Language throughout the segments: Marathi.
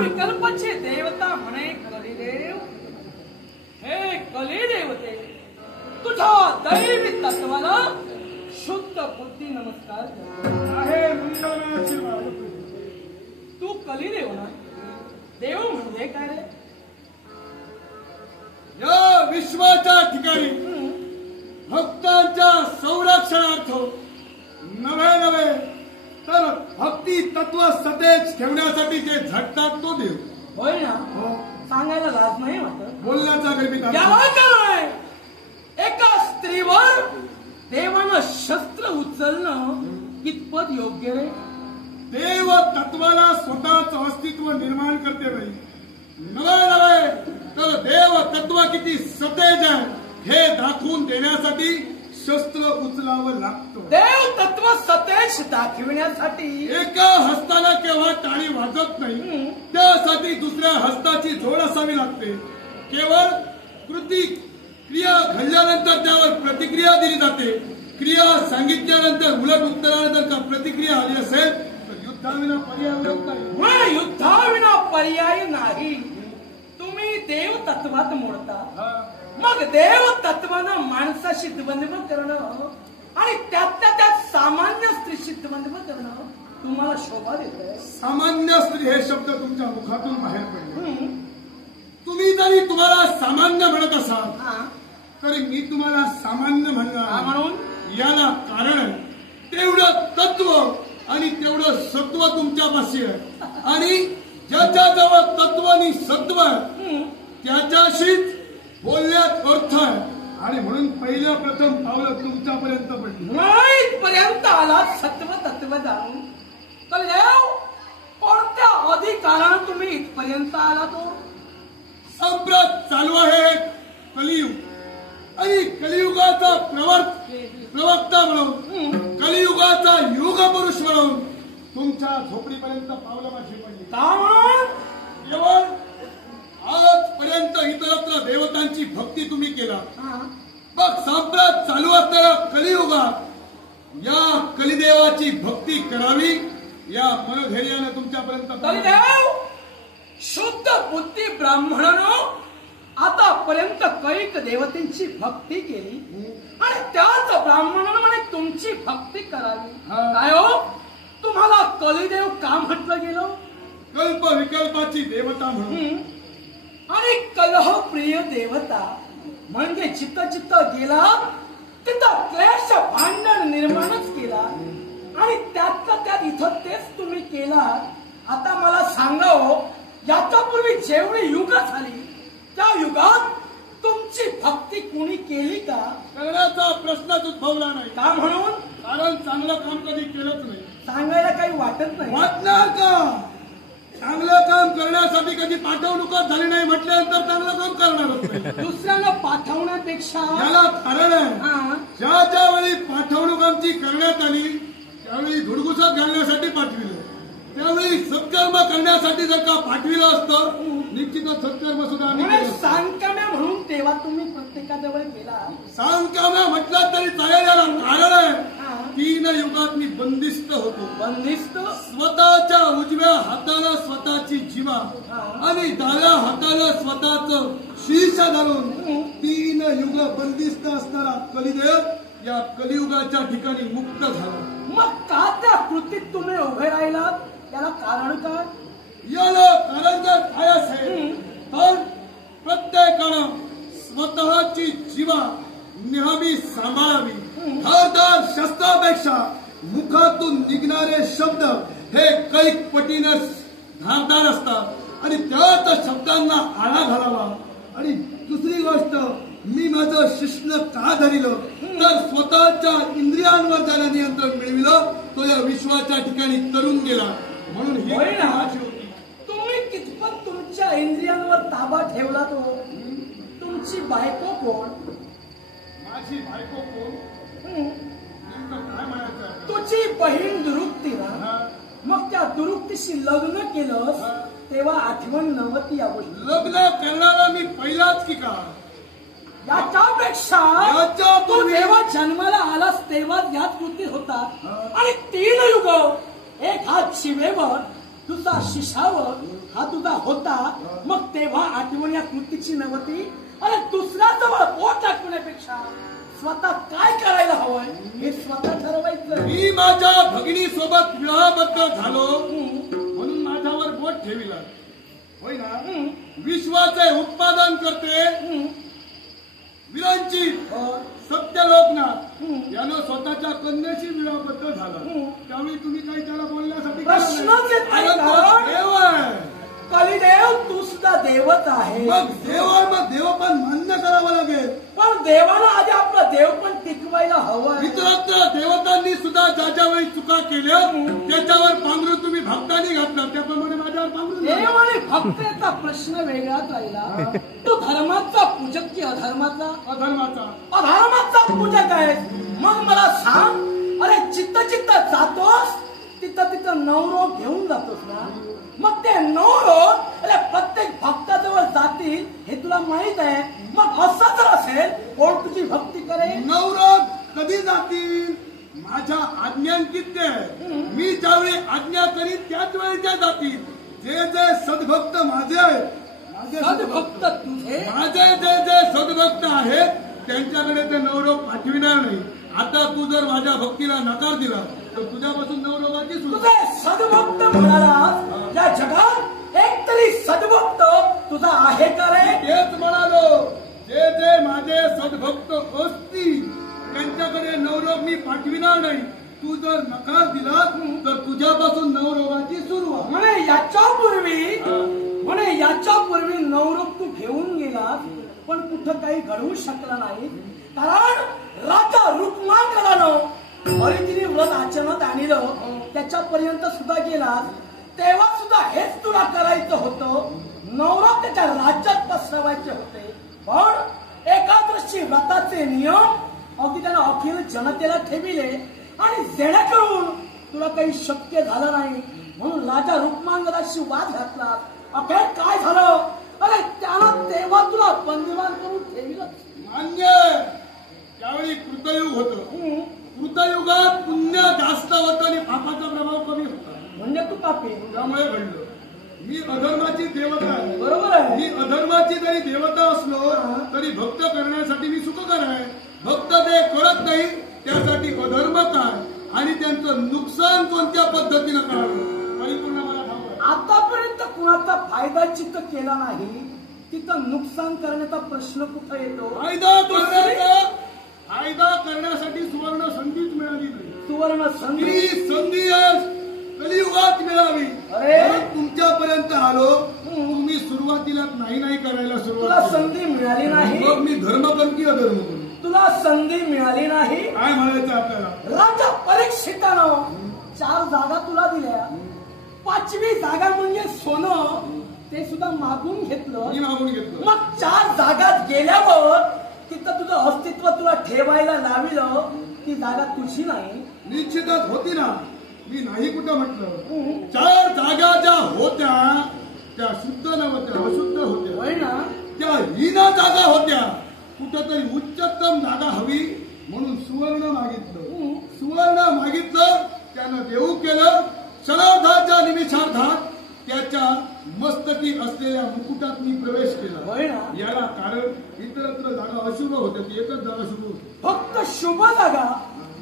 विकल्पाचे देवता म्हणे कलिदेव. हे कलिदेवते, तुझ्या दैवी तत्वाला शुद्ध बुद्धी नमस्कार तू कलिदेव ना. देव म्हणजे काय रे? या विश्वाच्या ठिकाणी भक्तांच्या संरक्षणार्थ नवे नवे तर भक्ती तत्व सतेज ठेवण्यासाठी जे झटतात तो देव होय ना. सांगायला लाज नाही वाटत. बोलण्याचा गर्भित याला काय? एका स्त्रीवर देवानं शस्त्र उचलणं कितपत योग्य रे? देव तत्वाला स्वतःच अस्तित्व निर्माण करते वेळी नवे नवे तर देव तत्व किती सतेज आहे हे दाखवून देण्यासाठी शस्त्र उचलावं लागतं. देव तत्व सतेज दाखविण्यासाठी एका हस्ताला केव्हा टाळी वाजत नाही, त्यासाठी दुसऱ्या हस्ताची जोड असावी लागते. केवळ कृती क्रिया घडल्यानंतर त्यावर प्रतिक्रिया दिली जाते. क्रिया सांगितल्यानंतर उलट उत्तरानंतर का प्रतिक्रिया आली असेल तर युद्धाविना पर्याय उरत नाही. युद्धाविना पर्याय नाही. तुम्ही देव तत्वात मोडता. मग देव तत्वानं माणसाशी द्वंद्व करणं आणि त्यातल्या त्यात सामान्य स्त्रीशी द्वंद्व करणं तुम्हाला शोभा देत. सामान्य स्त्री हे शब्द तुमच्या मुखातून बाहेर पडले. तुम्ही जरी तुम्हाला सामान्य म्हणत असाल तरी मी तुम्हाला सामान्य म्हणणार. म्हणून याला कारण आहे तेवढं तत्व आणि तेवढं सत्व तुमच्यापाशी आहे. आणि ज्याच्याजवळ तत्व आणि सत्व आहे त्याच्याशीच बोलण्यात अर्थ आहे. आणि म्हणून पहिल्या प्रथम पावलं तुमच्यापर्यंत पडली. पर्यंत आला सत्व तत्व जाणून. कलिदेव, कोणत्या अधिकारानं तुम्ही इथपर्यंत आला? तो संप्रत चालू आहे कलियुग. आणि कलियुगाचा प्रवक्ता म्हणून कलियुगाचा युग पुरुष म्हणून तुमच्या झोपडीपर्यंत पावलं माझी पडली. का म्हणून? केवळ आजपर्यंत इतरत्र देवतांची भक्ती तुम्ही केला. मग संप्रत चालू असताना कलियुगात या कलिदेवाची भक्ती करावी या मनधैर्याने तुमच्यापर्यंत. कलिदेव, शुद्ध बुद्धी ब्राह्मणानं आतापर्यंत कैक देवतेंची भक्ती केली आणि त्याच ब्राह्मणानं म्हणे तुमची भक्ती करावी. काय हो, तुम्हाला कलिदेव का म्हटलं गेलं? कल्प विकल्पाची देवता म्हणून. आणि कलह प्रिय देवता म्हणजे जिथं जिथं गेला तिथं क्लेश भांडण निर्माणच केला. आणि त्यातलं त्यात इथं तेच तुम्ही केला. आता मला सांगावं, याच्यापूर्वी जेवढी युग झाली त्या युगात तुमची भक्ती कुणी केली का? करण्याचा प्रश्नच उद्भवला नाही. का म्हणून? कारण चांगलं काम कधी केलंच नाही. सांगायला काही वाटत नाही. वाटणार का? चांगलं काम करण्यासाठी कधी पाठवणूकच झाली नाही म्हटल्यानंतर चांगलं काम करणारच नाही. दुसऱ्यांना पाठवण्यापेक्षा याला कारण आहे ज्या वेळी पाठवणूक आमची करण्यात आली त्यावेळी धुडगुसात घालण्यासाठी पाठविलं. त्यावेळी सत्कर्म करण्यासाठी जर का पाठविलं असतं निश्चितच सत्कर्म सुद्धा आम्ही सांगकाम्या म्हणून तेव्हा तुम्ही प्रत्येकाजवळ गेला. सांगकाम्या म्हटलं तरी चालेल. याला कारण आहे 3 युगात मी बंदिस्त होतो. बंदिस्त? स्वतःच्या उजव्या हाताला स्वतःची जिवा आणि डाव्या हाताला स्वतःचं शीर्ष धरून 3 युग बंदिस्त असणारा कलिदेव या कलियुगाच्या ठिकाणी मुक्त झाला. मग का त्या कृतीत तुम्ही उभे राहिलात? याला कारण काय? याला कारण जर काय असेल तर प्रत्येकानं स्वतःची जिवा नेहमी सांभाळावी. धारदार शस्त्रापेक्षा मुखातून निघणारे शब्द हे कैक पटीने धारदार असतात आणि त्याच शब्दांना आळा घालावा. आणि दुसरी गोष्ट, मी माझं शिश्न का धरिलं तर स्वतःच्या इंद्रियांवर ज्याला नियंत्रण मिळविलं तो या विश्वाच्या ठिकाणी तरुण गेला. म्हणून ही माझी होती. तुम्ही कितपत तुमच्या इंद्रियांवर ताबा ठेवला? तो तुमची बायको कोण? माझी बायको कोण? काय म्हणायचं? तुझी बहीण दुरुक्ती ना. मग त्या दुरुक्तीशी लग्न केलं तेव्हा आठवण नव्हती या गोष्टी? लग्न करणारा मी पहिलाच की का? याच्यापेक्षा तू जेव्हा जन्माला आलास तेव्हा याच कृती होतात. आणि 3 युग, एक हात शिवेवर दुसरा शिशावर हा तुझा होता, मग तेव्हा आठवण या कृतीची नव्हती. अरे दुसऱ्या जवळ बोट टाकण्यापेक्षा स्वतः काय करायला हवंय हे स्वतः ठरवायचं. मी माझ्या भगिनी सोबत विवाहबद्ध झालो म्हणून माझ्यावर बोट ठेविला होय ना. विश्वाचे उत्पादन करते विरांची सत्य लोकनाथ यानं स्वतःच्या कन्याशी विवाहबद्ध झाला. त्यावेळी तुम्ही काही त्याला बोलण्यासाठी प्रश्नच येत नाही. कारण देव आहे. कलिदेव तू सुद्धा देवच आहे. मग देव पण मान्य करावं लागेल. पण देवानं आधी आपलं देव पण टिकवायला हवं. इतरत्र देवतांनी सुद्धा ज्या ज्या वेळी चुका केल्या त्याच्यावर पांघरून तुम्ही भक्तांनी घातला, त्याप्रमाणे माझ्यावर पांघरून देव आणि भक्ताचा प्रश्न वेगळाच राहिला. तू धर्माचा पूजक की अधर्माचा? अधर्माचा पूजक आहे. मग मला सांग, अरे चित्त जातोस तिथं नवरो घेऊन जातोस ना. मग ते नवरो प्रत्येक भक्ताजवळ जातील हे तुला माहित आहे. मग असं जर असेल कोण तुझी भक्ती करेल? नवरो कधी जातील? माझ्या आज्ञांकित मी ज्यावेळी आज्ञा करीन त्याच वेळी ते जातील. जे जे सद्भक्त माझे सद्भक्त तुझे माझे जे सद्भक्त आहेत त्यांच्याकडे ते नवरो पाठविणार नाही. आता तू जर माझ्या भक्तीला नकार दिला तर तुझ्यापासून नवरोगाची तुझे सद्भक्त म्हणाला. या जगात एक तरी सद्भक्त तुझा आहे का रे? तेच म्हणालो, जे जे माझे सद्भक्त असतील त्यांच्याकडे नवरोग मी पाठविणार नाही. तू जर नकार दिला तर तुझ्यापासून नवरोगाची सुरुवात. म्हणे याच्यापूर्वी नवरोग तू घेऊन गेला पण कुठं काही घडवू शकला नाही. कारण राजा रुक्मांगरानं हरितिने व्रत आचरणात आणलं त्याच्यापर्यंत सुद्धा गेला. तेव्हा सुद्धा हेच तुला करायचं होतं. नवरोग त्याच्या राज्यात पसरवायचे होते. पण एकादशी व्रताचे नियम अगदी त्यानं अखिल जनतेला ठेविले आणि जेणेकरून तुला काही शक्य झालं नाही म्हणून राजा रुक्मांगदाशी वाद घातला. अखेर काय झालं? अरे त्यानं तेव्हा तुला बंदिवान करून ठेविलं. मान्य. त्यावेळी कृतयुग होतं. कृतयुगात पुण्य जास्त होतं आणि पापाचा प्रभाव कमी होता. म्हणजे तू पापी. त्यामुळे घडलं. मी अधर्माची देवता आहे. बरोबर आहे. मी अधर्माची जरी देवता असलो तरी भक्त करण्यासाठी मी सुखकर आहे. भक्त ते कळत नाही त्यासाठी अधर्म काय आणि त्यांचं नुकसान कोणत्या पद्धतीनं करावं परिपूर्ण मला सांगा. आतापर्यंत कुणाचा फायदा चित्त केला नाही तिथं नुकसान करण्याचा प्रश्न कुठं येतो? फायदा करण्यासाठी सुवर्ण संधीच मिळाली नाही. सुवर्ण संधी ही संधी कलियुगात मिळावी. अरे तुमच्यापर्यंत आलो. तुम्ही सुरुवातीला नाही करायला तुला सुरुवात संधी मिळाली नाही. मग मी धर्म करू की अधर्म करू? तुला संधी मिळाली नाही. काय म्हणायचं आपल्याला? राजा परीक्षितानं 4 जागा तुला दिल्या. 5वी जागा म्हणजे सोनं ते सुद्धा मागून घेतलं. मी मागून घेतलं. मग 4 जागात गेल्यावर तिथं तुझं अस्तित्व तुला ठेवायला लाविलं. ती जागा तुझी नाही. निश्चितच होती ना. मी नाही कुठं म्हटलं. 4 जागा ज्या होत्या त्या शुद्ध नव्हत्या, अशुद्ध होत्या. होय ना. त्या हीना जागा होत्या. कुठंतरी उच्चतम जागा हवी म्हणून सुवर्ण मागितलं. सुवर्ण मागितलं त्यानं देऊ केलं. क्षणार्धाच्या निमिषार्धात त्याच्या मस्तकी असलेल्या मुकुटात मी प्रवेश केला. होय ना. याला कारण इतरत्र जागा अशुभ होत्या. ती एकच जागा शुभ होती. फक्त शुभ जागा.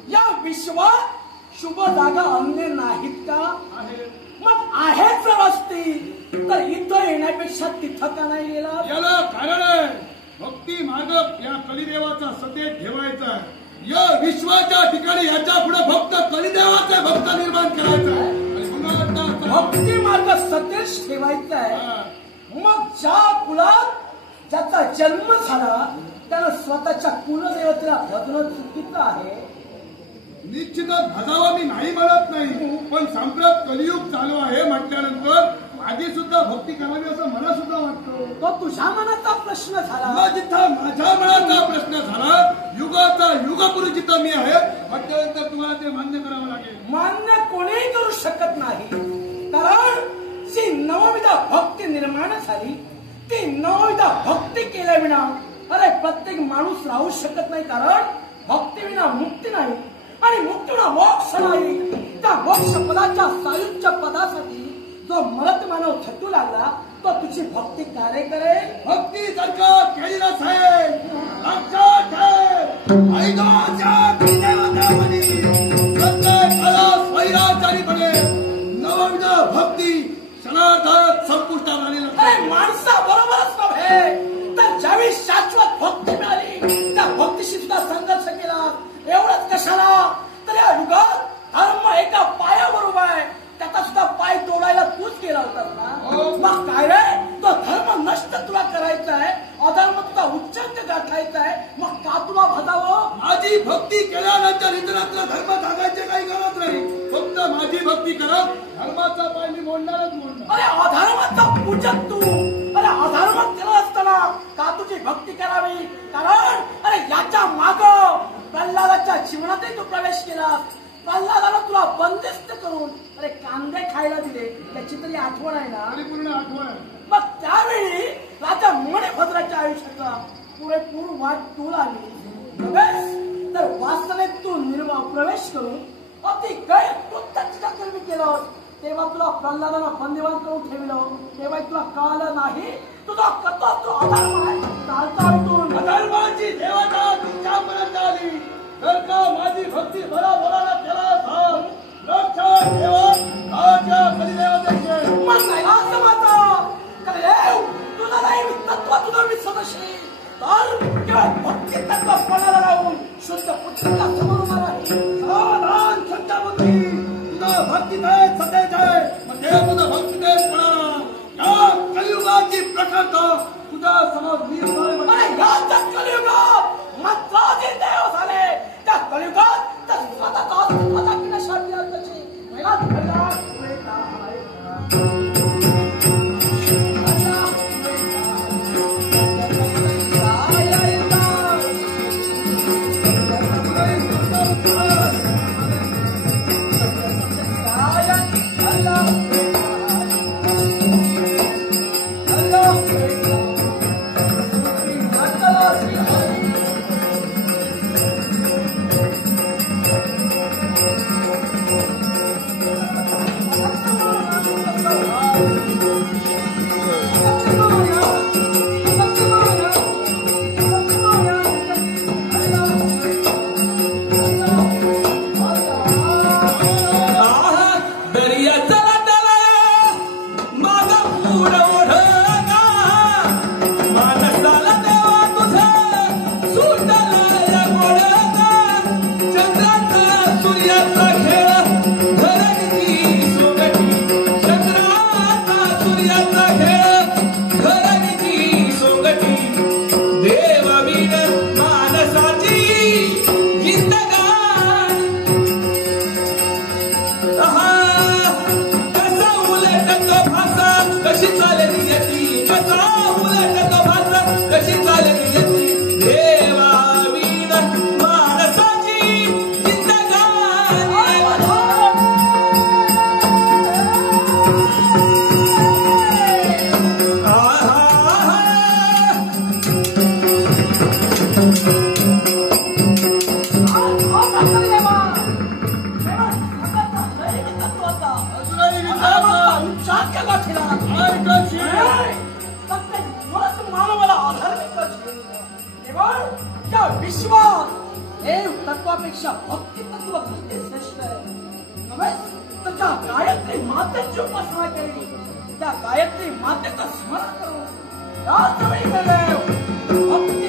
या विश्वात शुभ जागा अन्य नाहीत का? मग आहेच जर असतील तर इथं येण्यापेक्षा तिथं का नाही गेला? याला कारण आहे भक्ती मार्ग या कलिदेवाचा सतेज ठेवायचा आहे. या विश्वाच्या ठिकाणी याच्या पुढे फक्त कलिदेवाचे भक्त निर्माण करायचा आहे. भक्ती मार्ग सतेज ठेवायचा आहे. मग ज्या कुलात ज्याचा जन्म झाला त्यानं स्वतःच्या कुलदेवतेला भजणं चुकीचं आहे. निश्चितच भजावा मी नाही म्हणत नाही. पण सांप्रत कलियुग चालू आहे म्हटल्यानंतर माझी सुद्धा भक्ती करावी असं मला सुद्धा वाटतं. तो तुझ्या मनाचा प्रश्न झाला. जिथं माझ्या मनाचा प्रश्न झाला. युगाचा युगपुरुष जिथं मी आहे म्हटल्यानंतर तुम्हाला ते मान्य करावं लागेल. मान्य कोणीही करू शकत नाही. कारण जी नवविधा भक्ती निर्माण झाली ती नवविधा भक्ती केल्याविना अरे प्रत्येक माणूस राहू शकत नाही. कारण भक्तीविना मुक्ती नाही आणि मुक्तीविना मोक्ष नाही. त्या मोक्ष पदाच्या सायुज्य पदासाठी जो मरत मानव थटू लागला तो तुझी भक्ती कार्य करेल. भक्ती जर का केली नसेल लक्षात ठेव ऐकाच्या देवतावनी प्रत्येकाला स्वैराचारीपणे नवविध भक्ती क्षणार्धात संपुष्टात आली अरे माणसा बरोबरच नव्हे तर ज्यावेळी शाश्वत भक्ती मिळाली त्या भक्तीशी सुद्धा संघर्ष केला. एवढंच कशाला तर या युगात धर्म एका पायावर उभा आहे. त्याचा सुद्धा पाय तोडायला तूच केला होतास ना. मग काय रे तो धर्म नष्ट तुला करायचा आहे अधर्म तुझा उच्चांक गाठायचा आहे. मग का तुला भजावं. माझी भक्ती केल्यानंतर इतरांचा धर्म सांगायचे काही गरज नाही. फक्त माझी भक्ती करत धर्माचा पाय मी मोडणारच मोडणार. अरे अधर्माचा पूजक तू. अरे अधर्म केलं असताना का तुझी भक्ती करावी. कारण अरे याच्या माग प्रल्हादाच्या जीवनातही तू प्रवेश केला. प्रल्हादाला तुला बंदिस्त करून अरे कांदे खायला दिले त्याची तरी आठवण आहे ना. पूर्ण आठवण. मग त्यावेळी राजा मणिभद्राच्या आयुष्याचा पुरेपूर वाट तू लागली. तर वास्तवेत तू निर्वाह प्रवेश करून अति गैर कृत्याच्या कर्मी केलं. तेव्हा तुला प्रल्हादाला बंदिवान करून ठेवलं. तेव्हा तुला कळलं नाही तुझा कथा तो अधर्म आहे. चालता अधर्माची देवता तुमच्यापर्यंत आली तर का माझी भक्ती बरोबराला केला थांब. लक्षात ठेवा आजच्या बलिदेवतेचे मग नाही असं माझं कळेल तुला नाही तत्व तुझं मी सदस्य तर केवळ भक्ती तत्व पणाला राहून शुद्ध पुत्रला समोर उभा राहील. सावधान संताबुद्धी तुझं भक्ती आहे सतेज आहे मग ते तुझं भक्ती पणा या कलियुगाची प्रखरता तुझ्या समोर मी या कलियुगात मंत्राचे देव झाले. त्या कलियुगात तर स्वतः विनाशाची त्याची विश्वास हे तत्वापेक्षा भक्ती तत्व श्रेष्ठ आहे. त्या गायत्री मातेची उपासना केली. त्या गायत्री मातेचं स्मरण करून भक्ती